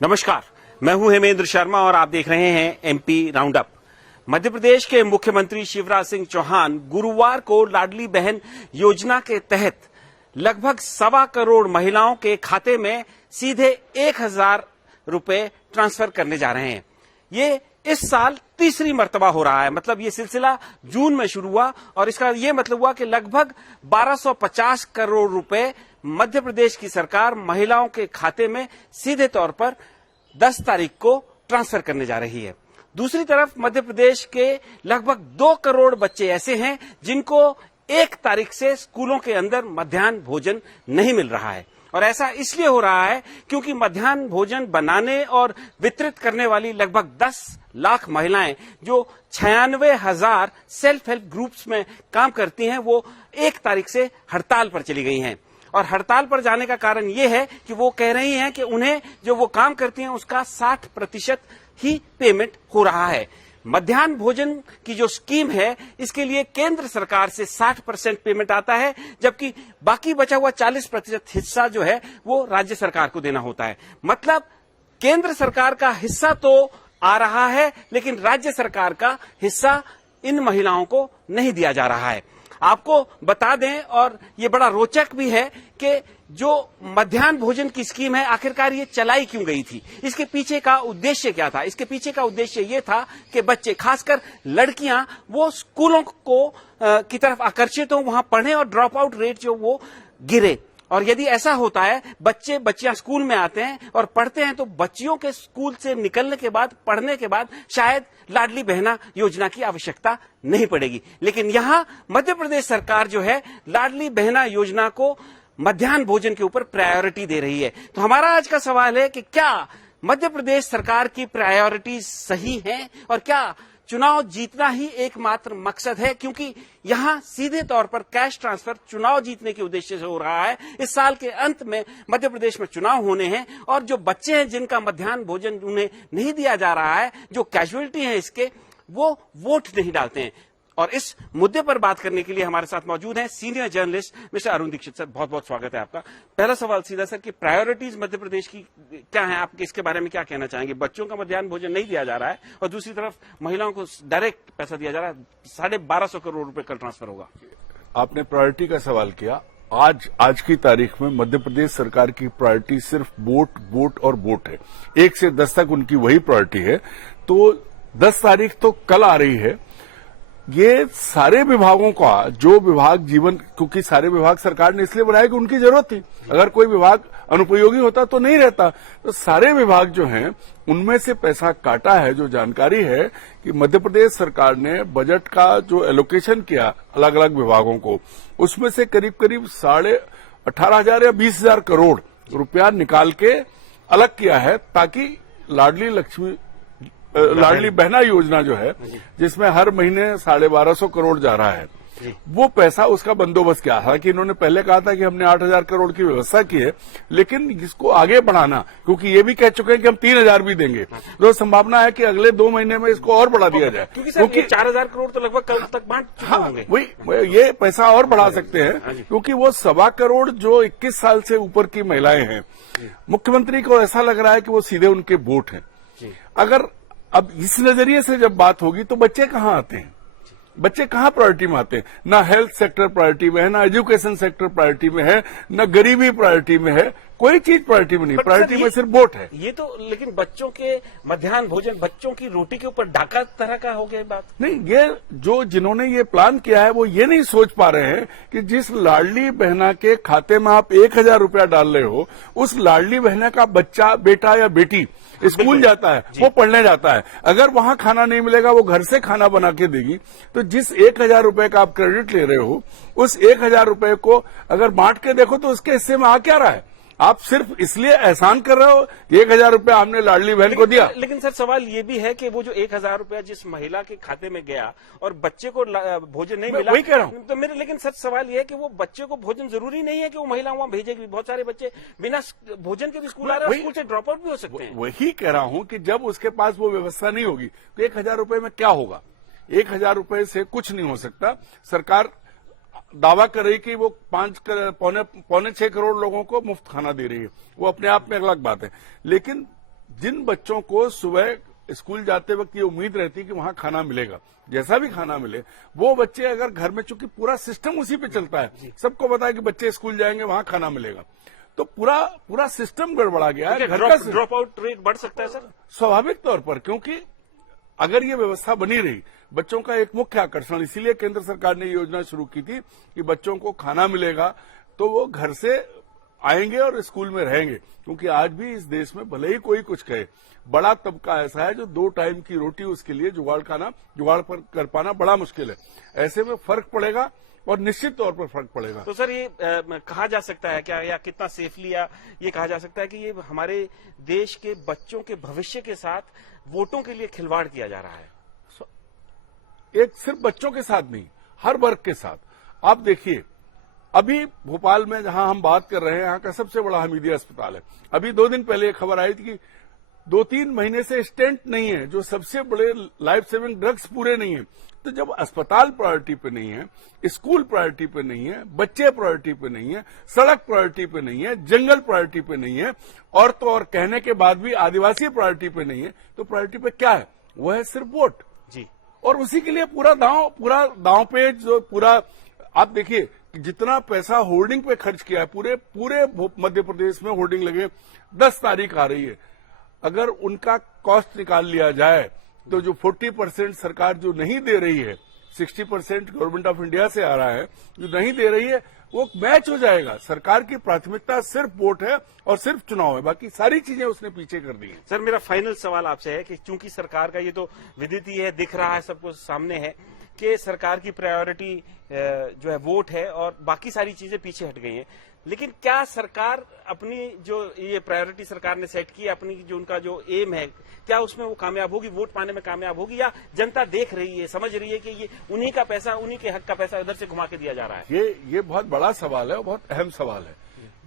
नमस्कार, मैं हूं हेमेंद्र शर्मा और आप देख रहे हैं MP round up. Madhya Pradesh के मुख्यमंत्री शिवराज सिंह चौहान गुरुवार को लाडली बहन योजना के तहत लगभग 1.25 करोड़ महिलाओं के खाते में सीधे 1,000 रुपए ट्रांसफर करने जा रहे हैं। ये इस साल तीसरी मर्तबा हो रहा है। मतलब ये सिलसिला जून में शुरू हुआ और इसका ये मतलब हुआ कि लगभग 1250 करोड़ रुपए मध्य प्रदेश की सरकार महिलाओं के खाते में सीधे तौर पर 10 तारीख को ट्रांसफर करने जा रही है। दूसरी तरफ मध्य प्रदेश के लगभग 2 करोड़ बच्चे ऐसे हैं जिनको 1 तारीख से स्कूलों के अंदर मध्याह्न भोजन नहीं मिल रहा है। और ऐसा इसलिए हो रहा है क्योंकि मध्याह्न भोजन बनाने और वितरित करने वाली लगभग 10 लाख महिलाएं जो 96,000 सेल्फ हेल्प ग्रुप्स में काम करती हैं, वो 1 तारीख से हड़ताल पर चली गई हैं। और हड़ताल पर जाने का कारण ये है कि वो कह रही हैं कि उन्हें जो वो काम करती हैं उसका 60% ही पेमेंट हो रहा है। मध्याह्न भोजन की जो स्कीम है इसके लिए केंद्र सरकार से 60% पेमेंट आता है, जबकि बाकी बचा हुआ 40% हिस्सा जो है वो राज्य सरकार को देना होता है। मतलब केंद्र सरकार का हिस्सा तो आ रहा है लेकिन राज्य सरकार का हिस्सा इन महिलाओं को नहीं दिया जा रहा है। आपको बता दें, और ये बड़ा रोचक भी है कि जो मध्याह्न भोजन की स्कीम है आखिरकार ये चलाई क्यों गई थी, इसके पीछे का उद्देश्य क्या था। इसके पीछे का उद्देश्य ये था कि बच्चे, खासकर लड़कियां, वो स्कूलों को की तरफ आकर्षित हो, वहां पढ़ें और ड्रॉप आउट रेट जो वो गिरे। और यदि ऐसा होता है, बच्चियां स्कूल में आते हैं और पढ़ते हैं, तो बच्चियों के स्कूल से निकलने के बाद, पढ़ने के बाद शायद लाडली बहना योजना की आवश्यकता नहीं पड़ेगी। लेकिन यहां मध्य प्रदेश सरकार जो है लाडली बहना योजना को मध्याह्न भोजन के ऊपर प्रायोरिटी दे रही है। तो हमारा आज का सवाल है कि क्या मध्य प्रदेश सरकार की प्रायोरिटी सही है और क्या चुनाव जीतना ही एकमात्र मकसद है, क्योंकि यहां सीधे तौर पर कैश ट्रांसफर चुनाव जीतने के उद्देश्य से हो रहा है। इस साल के अंत में मध्य प्रदेश में चुनाव होने हैं और जो बच्चे हैं जिनका मध्याह्न भोजन उन्हें नहीं दिया जा रहा है, जो कैजुअलिटी है इसके, वो वोट नहीं डालते हैं। और इस मुद्दे पर बात करने के लिए हमारे साथ मौजूद हैं senior journalist mister Arun Dixit. Sir, बहुत बहुत स्वागत है आपका। पहला सवाल सीधा सर कि प्रायोरिटीज मध्य प्रदेश की क्या है, आप इसके बारे में क्या कहना चाहेंगे? बच्चों का मध्याह्न भोजन नहीं दिया जा रहा है और दूसरी तरफ महिलाओं को डायरेक्ट पैसा दिया जा रहा है। 1250 करोड़ रुपए कल ट्रांसफर होगा। आपने प्रायोरिटी का सवाल किया। आज की तारीख में मध्य प्रदेश सरकार की प्रायोरिटी सिर्फ वोट और वोट है। 1 से 10 तक उनकी वही प्रायोरिटी है। तो 10 तारीख तो कल आ रही है। ये सारे विभागों का, जो विभाग क्योंकि सारे विभाग सरकार ने इसलिए बनाया कि उनकी जरूरत थी। अगर कोई विभाग अनुपयोगी होता तो नहीं रहता। तो सारे विभाग जो हैं उनमें से पैसा काटा है। जो जानकारी है कि मध्य प्रदेश सरकार ने बजट का जो एलोकेशन किया अलग अलग विभागों को, उसमें से करीब 18,000 या 20,000 करोड़ रुपया निकाल के अलग किया है, ताकि लाडली बहना योजना जो है, जिसमें हर महीने 1250 करोड़ जा रहा है, वो पैसा, उसका बंदोबस्त किया। हालांकि इन्होंने पहले कहा था कि हमने 8,000 करोड़ की व्यवस्था की है, लेकिन इसको आगे बढ़ाना, क्योंकि ये भी कह चुके हैं कि हम 3,000 भी देंगे, तो संभावना है कि अगले 2 महीने में इसको और बढ़ा दिया जाए, क्योंकि 4,000 करोड़ तो लगभग कल तक बांट चुके होंगे। वही ये पैसा और बढ़ा सकते हैं, क्योंकि वो 1.25 करोड़ जो 21 साल से ऊपर की महिलाएं हैं, मुख्यमंत्री को ऐसा लग रहा है कि वो सीधे उनके वोट हैं। अगर अब इस नजरिए से जब बात होगी तो बच्चे कहाँ आते हैं, बच्चे कहाँ प्रायोरिटी में आते हैं? ना हेल्थ सेक्टर प्रायोरिटी में है, ना एजुकेशन सेक्टर प्रायोरिटी में है, ना गरीबी प्रायोरिटी में है, कोई चीज प्रायोरिटी में नहीं। प्रायोरिटी में सिर्फ वोट है। ये तो लेकिन बच्चों के मध्याह्न भोजन, बच्चों की रोटी के ऊपर डाका तरह का हो गया बात। नहीं, ये जिन्होंने ये प्लान किया है वो ये नहीं सोच पा रहे हैं कि जिस लाडली बहना के खाते में आप 1,000 रुपया डाल रहे हो, उस लाडली बहना का बच्चा, बेटा या बेटी स्कूल जाता है, वो पढ़ने जाता है। अगर वहां खाना नहीं मिलेगा, वो घर से खाना बना के देगी। तो जिस 1,000 रुपए का आप क्रेडिट ले रहे हो, उस 1,000 रुपए को अगर बांट के देखो तो उसके हिस्से में आ क्या रहा है? आप सिर्फ इसलिए एहसान कर रहे हो, 1,000 रुपया हमने लाडली बहन को दिया। लेकिन सर, सवाल ये भी है कि वो जो 1,000 रुपया जिस महिला के खाते में गया और बच्चे को भोजन नहीं मिला, वही कह रहा हूं। तो मेरे, लेकिन सर सवाल ये है कि वो बच्चे को भोजन जरूरी नहीं है कि वो महिला वहां भेजेगी। बहुत सारे बच्चे बिना भोजन के भी स्कूल आ रहे हैं, स्कूल से ड्रॉप आउट भी हो सकते हैं। वही कह रहा हूं कि जब उसके पास वो व्यवस्था नहीं होगी तो 1,000 रुपए में क्या होगा? 1,000 रुपए से कुछ नहीं हो सकता। सरकार दावा कर रही कि वो 5 पौने 6 करोड़ लोगों को मुफ्त खाना दे रही है, वो अपने आप में अलग बात है। लेकिन जिन बच्चों को सुबह स्कूल जाते वक्त ये उम्मीद रहती है कि वहां खाना मिलेगा, जैसा भी खाना मिले, वो बच्चे अगर घर में, चूंकि पूरा सिस्टम उसी पे चलता है, सबको पता है कि बच्चे स्कूल जाएंगे वहां खाना मिलेगा, तो पूरा सिस्टम गड़बड़ा गया है। ड्रॉप आउट रेट बढ़ सकता है सर, स्वाभाविक तौर पर, क्योंकि अगर ये व्यवस्था बनी रही, बच्चों का एक मुख्य आकर्षण, इसीलिए केंद्र सरकार ने ये योजना शुरू की थी कि बच्चों को खाना मिलेगा तो वो घर से आएंगे और स्कूल में रहेंगे। क्योंकि आज भी इस देश में भले ही कोई कुछ कहे, बड़ा तबका ऐसा है जो 2 टाइम की रोटी उसके लिए जुगाड़ पर कर पाना बड़ा मुश्किल है। ऐसे में फर्क पड़ेगा और निश्चित तौर पर फर्क पड़ेगा। तो सर ये कहा जा सकता है क्या, या कितना सेफली, या ये कहा जा सकता है कि ये हमारे देश के बच्चों के भविष्य के साथ वोटों के लिए खिलवाड़ किया जा रहा है? एक सिर्फ बच्चों के साथ नहीं, हर वर्ग के साथ। आप देखिए, अभी भोपाल में जहां हम बात कर रहे हैं, यहां का सबसे बड़ा हमीदिया अस्पताल है। अभी 2 दिन पहले एक खबर आई थी कि 2-3 महीने से स्टेंट नहीं है, जो सबसे बड़े लाइफ सेविंग ड्रग्स पूरे नहीं है। तो जब अस्पताल प्रायोरिटी पे नहीं है, स्कूल प्रायोरिटी पे नहीं है, बच्चे प्रायोरिटी पे नहीं है, सड़क प्रायोरिटी पे नहीं है, जंगल प्रायोरिटी पे नहीं है, और तो और कहने के बाद भी आदिवासी प्रायोरिटी पे नहीं है, तो प्रायोरिटी पे क्या है? वो है सिर्फ वोट जी। और उसी के लिए पूरा दांव पे जो पूरा, आप देखिए जितना पैसा होर्डिंग पे खर्च किया है, पूरे मध्य प्रदेश में होर्डिंग लगे, 10 तारीख आ रही है। अगर उनका कॉस्ट निकाल लिया जाए तो जो 40% सरकार जो नहीं दे रही है, 60% गवर्नमेंट ऑफ इंडिया से आ रहा है, जो नहीं दे रही है, वो मैच हो जाएगा। सरकार की प्राथमिकता सिर्फ वोट है और सिर्फ चुनाव है, बाकी सारी चीजें उसने पीछे कर दी है। सर मेरा फाइनल सवाल आपसे है कि चूंकि सरकार का ये तो विदित ही है, दिख रहा है, सबको सामने है कि सरकार की प्रायोरिटी जो है वोट है और बाकी सारी चीजें पीछे हट गई हैं, लेकिन क्या सरकार अपनी जो ये प्रायोरिटी सरकार ने सेट की है, अपनी जो उनका जो एम है, क्या उसमें वो कामयाब होगी, वोट पाने में कामयाब होगी, या जनता देख रही है, समझ रही है कि ये उन्हीं का पैसा, उन्हीं के हक का पैसा इधर से घुमा के दिया जा रहा है? ये बहुत बड़ा सवाल है और बहुत अहम सवाल है।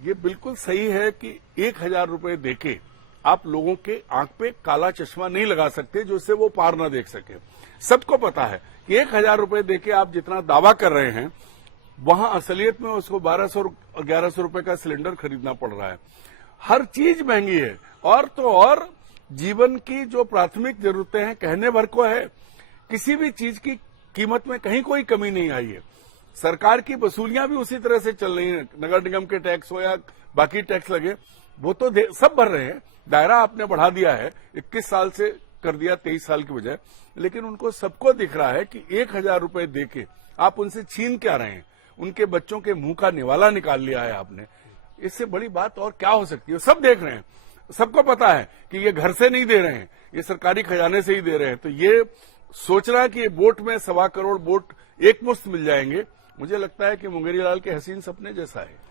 ये बिल्कुल सही है कि 1000 रुपए देके आप लोगों के आंख पे काला चश्मा नहीं लगा सकते जिससे वो पार न देख सके। सबको पता है कि 1000 रुपए देके आप जितना दावा कर रहे हैं, वहां असलियत में उसको 1200-1100 रुपए का सिलेंडर खरीदना पड़ रहा है। हर चीज महंगी है, और तो और जीवन की जो प्राथमिक जरूरतें हैं कहने भर को है, किसी भी चीज की कीमत में कहीं कोई कमी नहीं आई है। सरकार की वसूलियां भी उसी तरह से चल रही हैं, नगर निगम के टैक्स हो या बाकी टैक्स लगे, वो तो सब भर रहे हैं। दायरा आपने बढ़ा दिया है, 21 साल से कर दिया 23 साल की बजाय, लेकिन उनको सबको दिख रहा है कि 1000 रुपए देके आप उनसे छीन क्या रहे हैं, उनके बच्चों के मुंह का निवाला निकाल लिया है आपने। इससे बड़ी बात और क्या हो सकती है? सब देख रहे हैं, सबको पता है कि ये घर से नहीं दे रहे हैं, ये सरकारी खजाने से ही दे रहे हैं। तो ये सोचना कि वोट में 1.25 करोड़ वोट एक मुश्त मिल जाएंगे, मुझे लगता है कि मुंगेरीलाल के हसीन सपने जैसा है।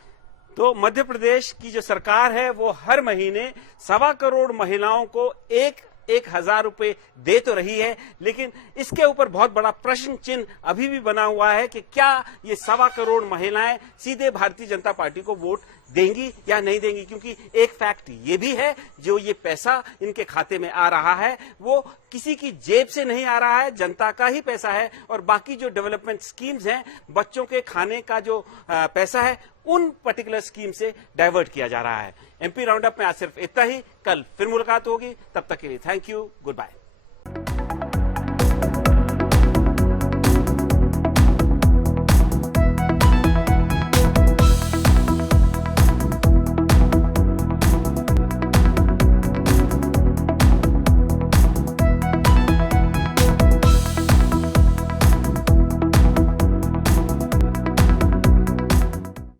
तो मध्य प्रदेश की जो सरकार है वो हर महीने 1.25 करोड़ महिलाओं को 1,000 रुपए दे तो रही है, लेकिन इसके ऊपर बहुत बड़ा प्रश्न चिन्ह अभी भी बना हुआ है कि क्या ये 1.25 करोड़ महिलाएं सीधे भारतीय जनता पार्टी को वोट देंगी या नहीं देंगी। क्योंकि एक फैक्ट ये भी है, जो ये पैसा इनके खाते में आ रहा है वो किसी की जेब से नहीं आ रहा है, जनता का ही पैसा है, और बाकी जो डेवलपमेंट स्कीम्स हैं, बच्चों के खाने का जो पैसा है, उन पर्टिकुलर स्कीम से डाइवर्ट किया जा रहा है। एमपी राउंड अप में आज सिर्फ इतना ही, कल फिर मुलाकात होगी, तब तक के लिए थैंक यू, गुड बाय।